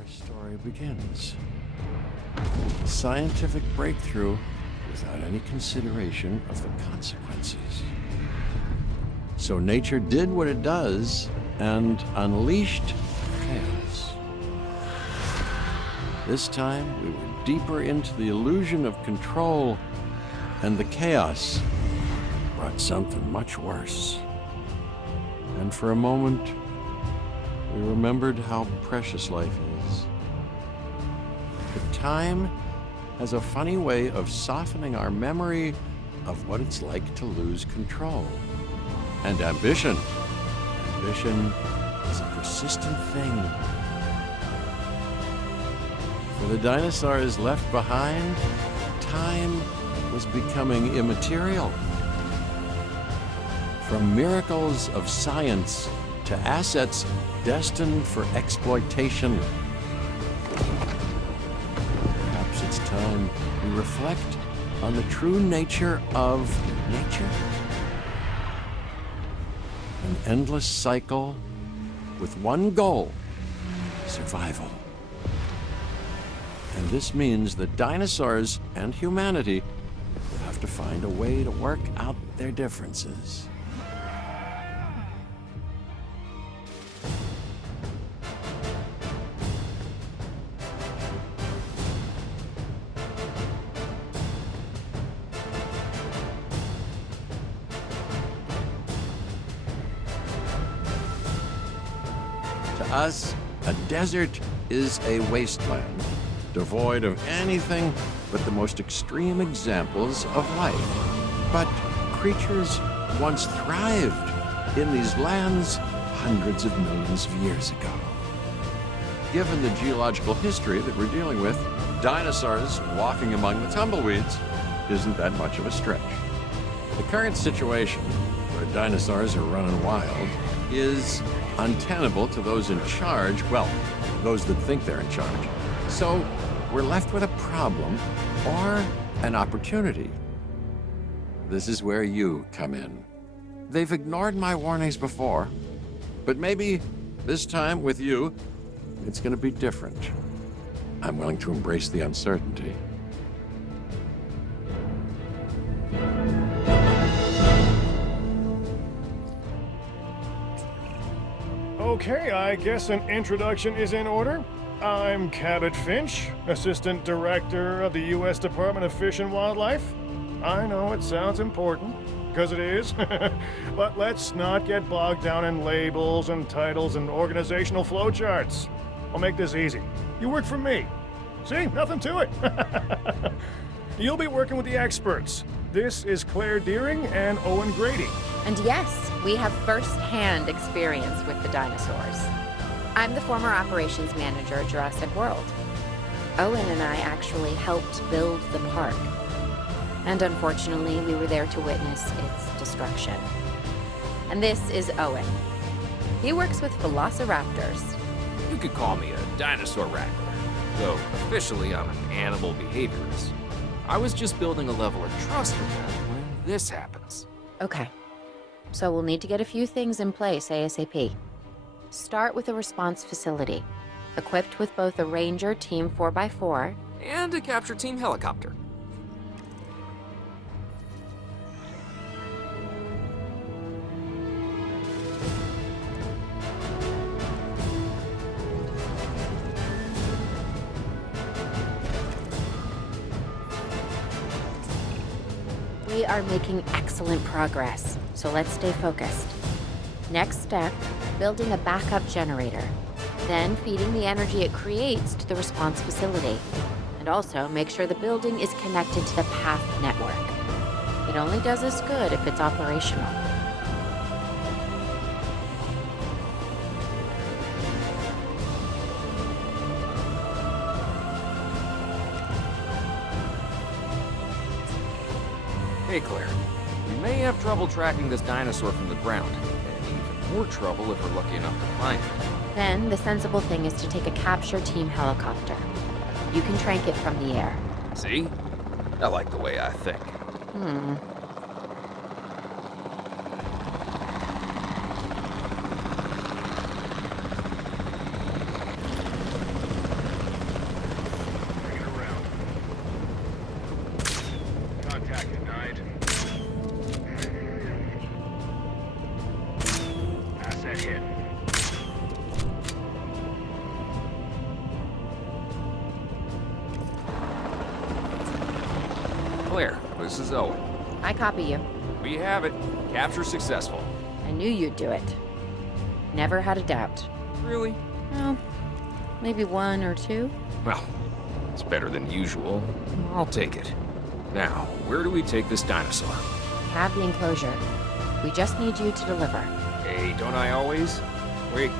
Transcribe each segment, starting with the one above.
our story begins. A scientific breakthrough without any consideration of the consequences. So nature did what it does and unleashed chaos. This time, we were deeper into the illusion of control, and the chaos brought something much worse. And for a moment, we remembered how precious life is. But time has a funny way of softening our memory of what it's like to lose control. And ambition. Ambition is a persistent thing. For the dinosaurs left behind, time was becoming immaterial. From miracles of science to assets destined for exploitation. Perhaps it's time we reflect on the true nature of nature. An endless cycle with one goal: survival. And this means that dinosaurs and humanity will have to find a way to work out their differences. To us, a desert is a wasteland, devoid of anything but the most extreme examples of life. But creatures once thrived in these lands hundreds of millions of years ago. Given the geological history that we're dealing with, dinosaurs walking among the tumbleweeds isn't that much of a stretch. The current situation, where dinosaurs are running wild, is untenable to those in charge, well, those that think they're in charge. So we're left with a problem or an opportunity. This is where you come in. They've ignored my warnings before, but maybe this time with you, it's going to be different. I'm willing to embrace the uncertainty. Okay, I guess an introduction is in order. I'm Cabot Finch, Assistant Director of the U.S. Department of Fish and Wildlife. I know it sounds important, because it is, but let's not get bogged down in labels and titles and organizational flowcharts. I'll make this easy. You work for me. See, nothing to it. You'll be working with the experts. This is Claire Deering and Owen Grady. And yes, we have first-hand experience with the dinosaurs. I'm the former operations manager at Jurassic World. Owen and I actually helped build the park. And unfortunately, we were there to witness its destruction. And this is Owen. He works with velociraptors. You could call me a dinosaur wrangler, though officially I'm an animal behaviorist. I was just building a level of trust with them when this happens. Okay. So we'll need to get a few things in place ASAP. Start with a response facility, equipped with both a Ranger Team 4x4 And a capture team helicopter. We are making excellent progress, so let's stay focused. Next step, building a backup generator. Then feeding the energy it creates to the response facility. And also make sure the building is connected to the path network. It only does us good if it's operational. Hey Claire, we may have trouble tracking this dinosaur from the ground, and even more trouble if we're lucky enough to find it. Then the sensible thing is to take a capture team helicopter. You can trank it from the air. See? I like the way I think. Claire, this is Owen. I copy you. We have it. Capture successful. I knew you'd do it. Never had a doubt. Really? Well, maybe one or two. Well, it's better than usual. I'll take it. Now, where do we take this dinosaur? Have the enclosure. We just need you to deliver. Hey, don't I always? Wait,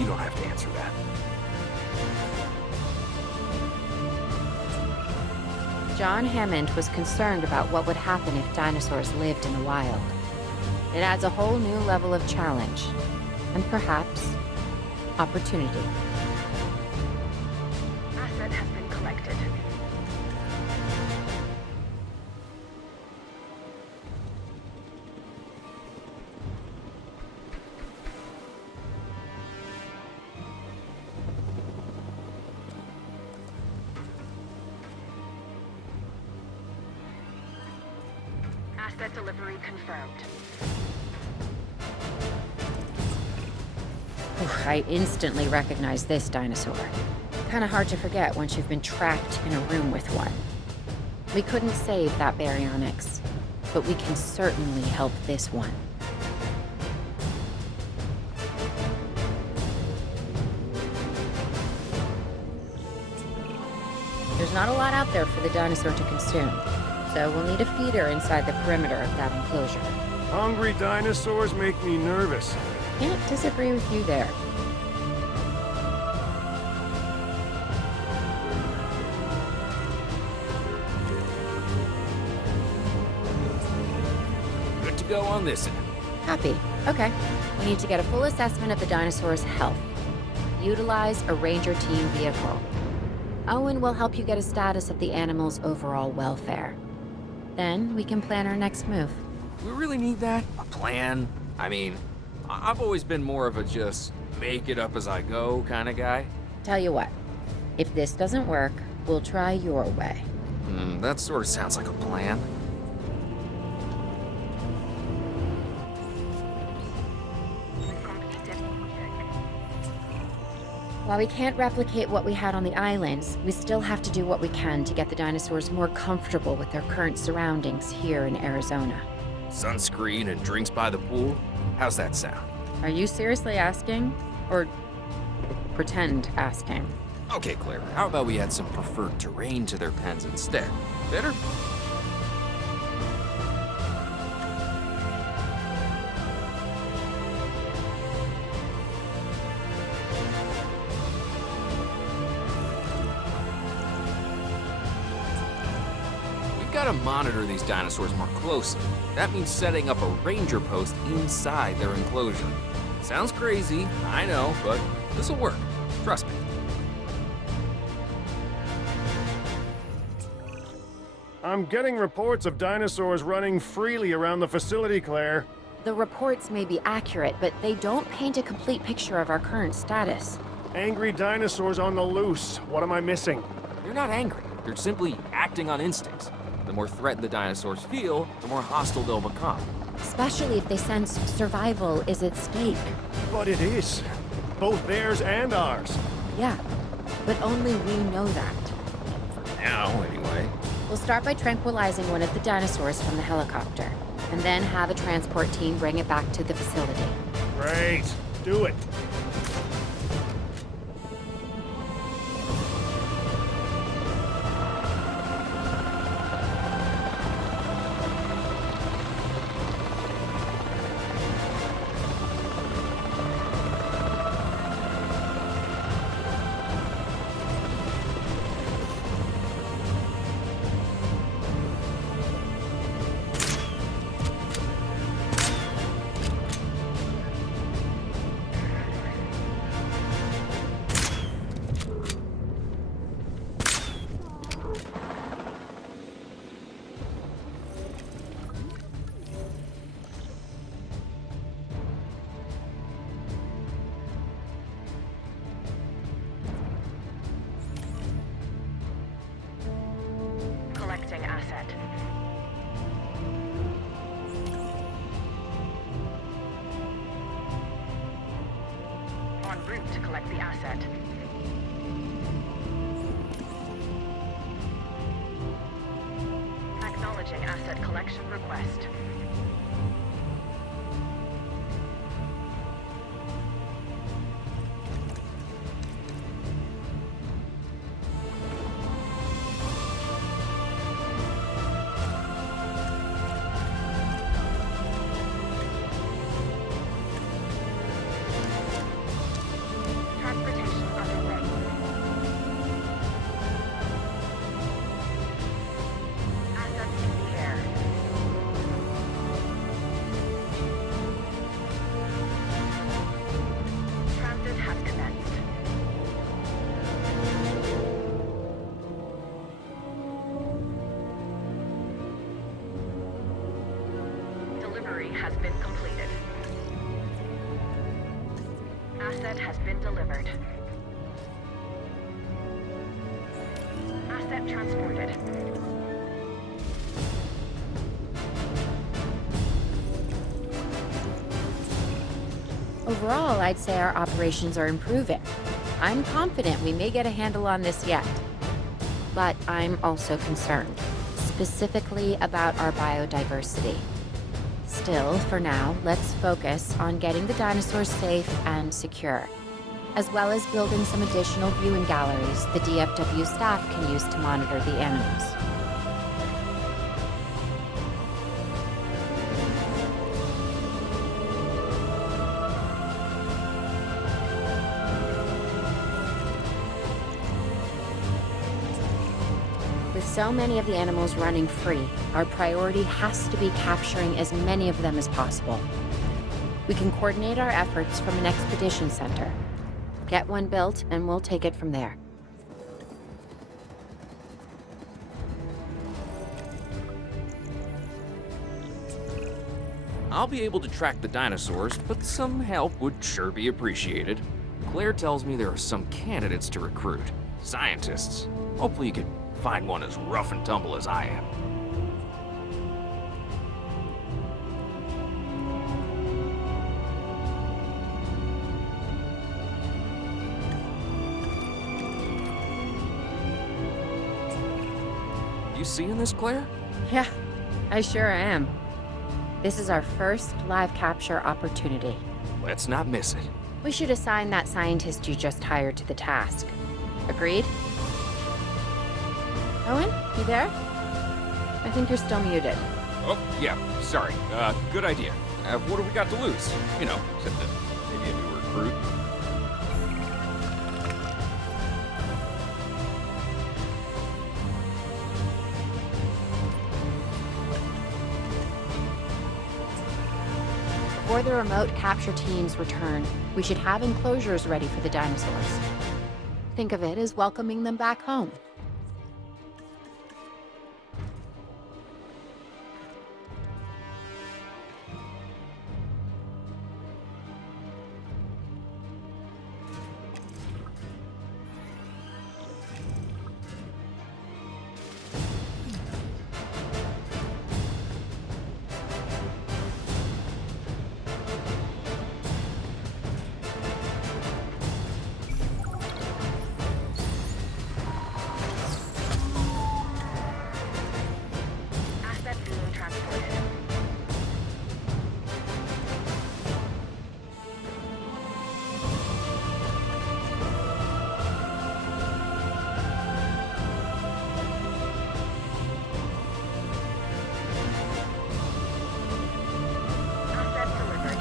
you don't have to answer that. John Hammond was concerned about what would happen if dinosaurs lived in the wild. It adds a whole new level of challenge, and perhaps opportunity. Asset has been collected. Asset delivery confirmed. I instantly recognize this dinosaur. Kinda hard to forget once you've been trapped in a room with one. We couldn't save that baryonyx, but we can certainly help this one. There's not a lot out there for the dinosaur to consume, so we'll need a feeder inside the perimeter of that enclosure. Hungry dinosaurs make me nervous. Can't disagree with you there. Good to go on this end. Happy. Okay. We need to get a full assessment of the dinosaur's health. Utilize a ranger team vehicle. Owen will help you get a status of the animal's overall welfare. Then we can plan our next move. We really need that? A plan? I mean, I've always been more of a just make it up as I go kind of guy. Tell you what, if this doesn't work, we'll try your way. That sort of sounds like a plan. While we can't replicate what we had on the islands, we still have to do what we can to get the dinosaurs more comfortable with their current surroundings here in Arizona. Sunscreen and drinks by the pool? How's that sound? Are you seriously asking? Or pretend asking? Okay, Claire, how about we add some preferred terrain to their pens instead? Better? We've got to monitor these dinosaurs more closely. That means setting up a ranger post inside their enclosure. Sounds crazy, I know, but this'll work. Trust me. I'm getting reports of dinosaurs running freely around the facility, Claire. The reports may be accurate, but they don't paint a complete picture of our current status. Angry dinosaurs on the loose. What am I missing? They're not angry. They're simply acting on instincts. The more threatened the dinosaurs feel, the more hostile they'll become. Especially if they sense survival is at stake. But it is. Both theirs and ours. Yeah, but only we know that. For now, anyway. We'll start by tranquilizing one of the dinosaurs from the helicopter, and then have a transport team bring it back to the facility. Great. Do it. Collecting asset. En route to collect the asset. Acknowledging asset collection request. Transportation underway. Assets in the air. Transit has commenced. Delivery has been completed. Asset has been delivered. Asset transported. Overall, I'd say our operations are improving. I'm confident we may get a handle on this yet. But I'm also concerned, specifically about our biodiversity. Still, for now, let's focus on getting the dinosaurs safe and secure, as well as building some additional viewing galleries the DFW staff can use to monitor the animals. With so many of the animals running free, our priority has to be capturing as many of them as possible. We can coordinate our efforts from an expedition center. Get one built, and we'll take it from there. I'll be able to track the dinosaurs, but some help would sure be appreciated. Claire tells me there are some candidates to recruit. Scientists. Hopefully you could find one as rough and tumble as I am. You seeing this, Claire? Yeah, I sure am. This is our first live capture opportunity. Let's not miss it. We should assign that scientist you just hired to the task. Agreed? Owen, you there? I think you're still muted. Oh, yeah, sorry. Good idea. What do we got to lose? You know, except that maybe a new recruit. Before the remote capture teams return, we should have enclosures ready for the dinosaurs. Think of it as welcoming them back home. Asset being transported. Asset delivered.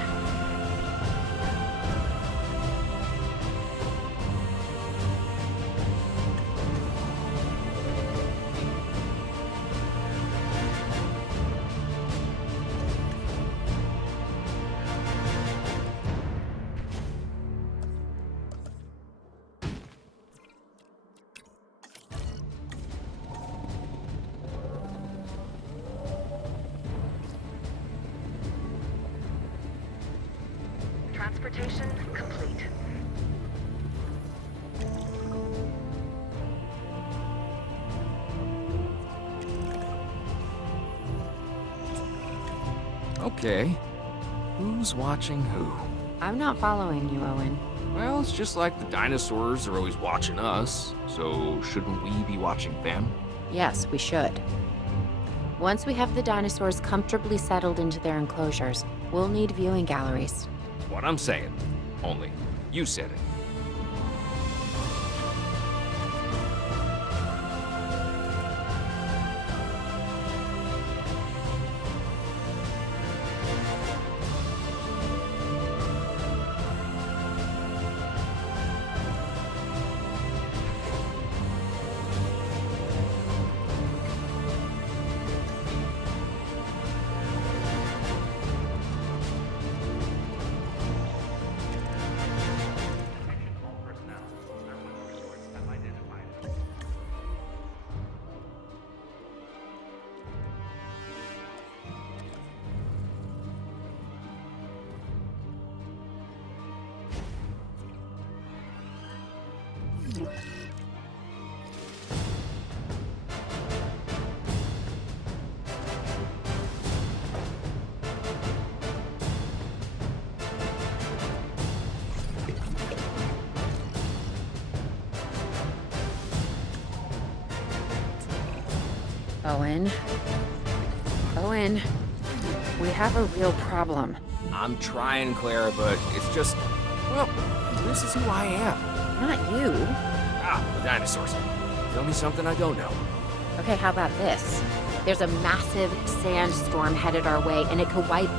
Transportation complete. Okay. Who's watching who? I'm not following you, Owen. Well, it's just like the dinosaurs are always watching us, so shouldn't we be watching them? Yes, we should. Once we have the dinosaurs comfortably settled into their enclosures, we'll need viewing galleries. What I'm saying. Only, you said it. Owen, we have a real problem. I'm trying, Clara, but it's just, well, this is who I am. Not you. The dinosaurs. Tell me something I don't know. Okay, how about this? There's a massive sandstorm headed our way, and it could wipe...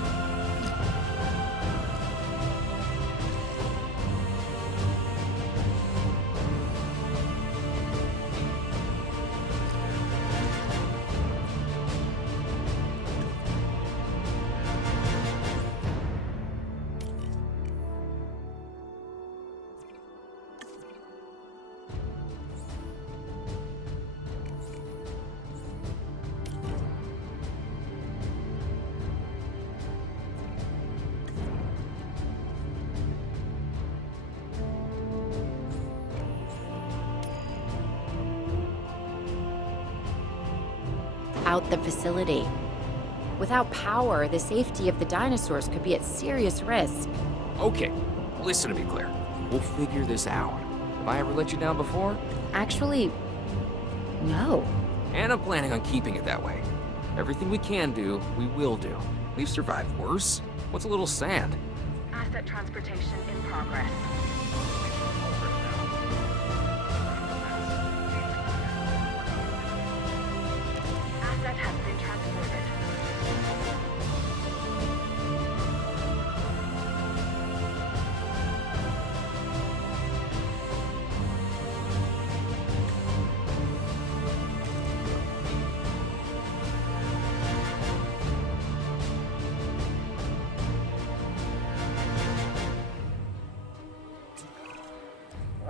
out the facility. Without power, the safety of the dinosaurs could be at serious risk. Okay, listen to me, Claire. We'll figure this out. Have I ever let you down before? Actually, no. And I'm planning on keeping it that way. Everything we can do, we will do. We've survived worse. What's a little sand? Asset transportation in progress. Asset has been transported.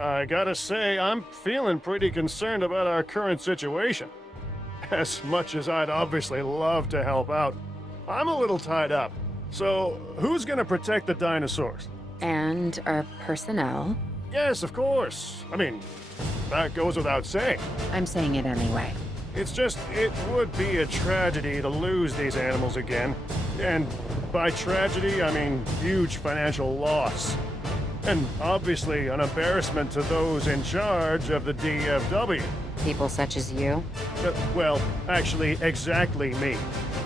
I gotta say, I'm feeling pretty concerned about our current situation. As much as I'd obviously love to help out, I'm a little tied up. So, who's gonna protect the dinosaurs? And our personnel. Yes, of course. I mean, that goes without saying. I'm saying it anyway. It's just, it would be a tragedy to lose these animals again. And by tragedy, I mean huge financial loss. And obviously an embarrassment to those in charge of the DFW. People such as you. Well, actually, exactly me.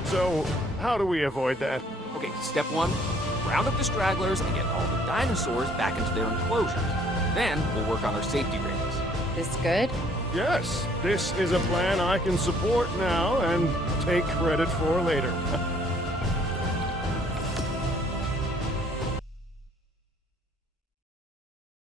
So, how do we avoid that? Okay, step one, round up the stragglers and get all the dinosaurs back into their enclosures. Then we'll work on their safety rings. This good? Yes, this is a plan I can support now and take credit for later.